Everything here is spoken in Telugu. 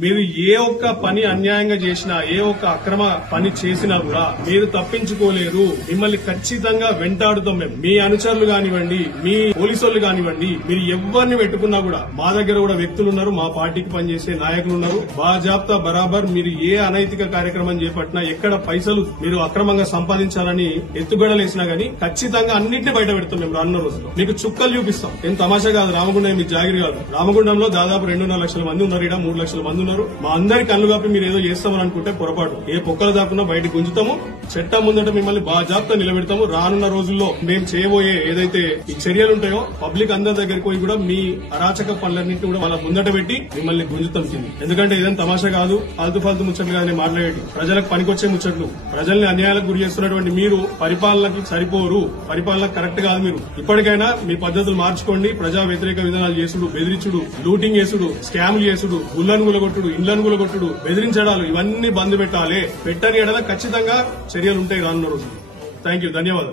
మీరు ఏ ఒక్క పని అన్యాయంగా చేసినా, ఏ ఒక్క అక్రమ పని చేసినా కూడా మీరు తప్పించుకోలేరు. మిమ్మల్ని ఖచ్చితంగా వెంటాడుతాం మేము. మీ అనుచరులు కానివ్వండి, మీ పోలీసులు కానివ్వండి, మీరు ఎవరిని పెట్టుకున్నా కూడా మా దగ్గర కూడా వ్యక్తులు ఉన్నారు, మా పార్టీకి పనిచేసే నాయకులు ఉన్నారు. బాజాబ్తా బరాబర్ మీరు ఏ అనైతిక కార్యక్రమం చేపట్టినా, ఎక్కడ పైసలు మీరు అక్రమంగా సంపాదించాలని ఎత్తుగడలేసినా గానీ ఖచ్చితంగా అన్నింటినీ బయట పెడతాం మేము రానున్న రోజుల్లో. మీకు చుక్కలు చూపిస్తాం. ఏం తమాషా కాదు, రామగుండం మీకు జాగిరి కాదు. రామగుండంలో దాదాపు 2.5 లక్షల మంది ఉన్నారు, ఇక్కడ 3 లక్షల మంది ఉన్నారు. మా అందరి కళ్ళు కాపి మీరు ఏదో చేస్తామని అనుకుంటే పొరపాటు. ఏ పొక్కలు దాకున్నా బయటకు గుంజుతాము, చట్టం ముందట మిమ్మల్ని బాజాబ్తా నిలబెడతాము. రానున్న రోజుల్లో మేము చేయబోయే ఏదైతే ఈ చర్యలు ఉంటాయో పబ్లిక్ అందరి దగ్గరికి పోయి కూడా మీ అరాచక పనులన్నింటినీ కూడా వాళ్ళ ముందట పెట్టి మిమ్మల్ని గుంజుతాం కింది. ఎందుకంటే ఏదైనా తమాషా కాదు, ఫాల్తు ముచ్చట్లు కానీ మాట్లాడేది ప్రజలకు పనికొచ్చే ముచ్చట్లు. ప్రజల్ని అన్యాయాలకు గురి చేస్తున్నటువంటి మీరు పరిపాలనకి సరిపోరు, పరిపాలన కరెక్ట్ కాదు. మీరు ఇప్పటికైనా మీ పద్ధతులు మార్చుకోండి. ప్రజా వ్యతిరేక విధానాలు చేసుడు, బెదిరించుడు, లూటింగ్ చేసుడు, స్కామ్లు చేసుడు, గుళ్లను గులగొట్టుడు, ఇండ్లను గులగొట్టుడు, బెదిరించడాలు ఇవన్నీ బంద్ పెట్టాలి. పెట్టని ఎడల ఖచ్చితంగా చర్యలు ఉంటాయి రానున్న రోజులు. థ్యాంక్ యూ, ధన్యవాదాలు.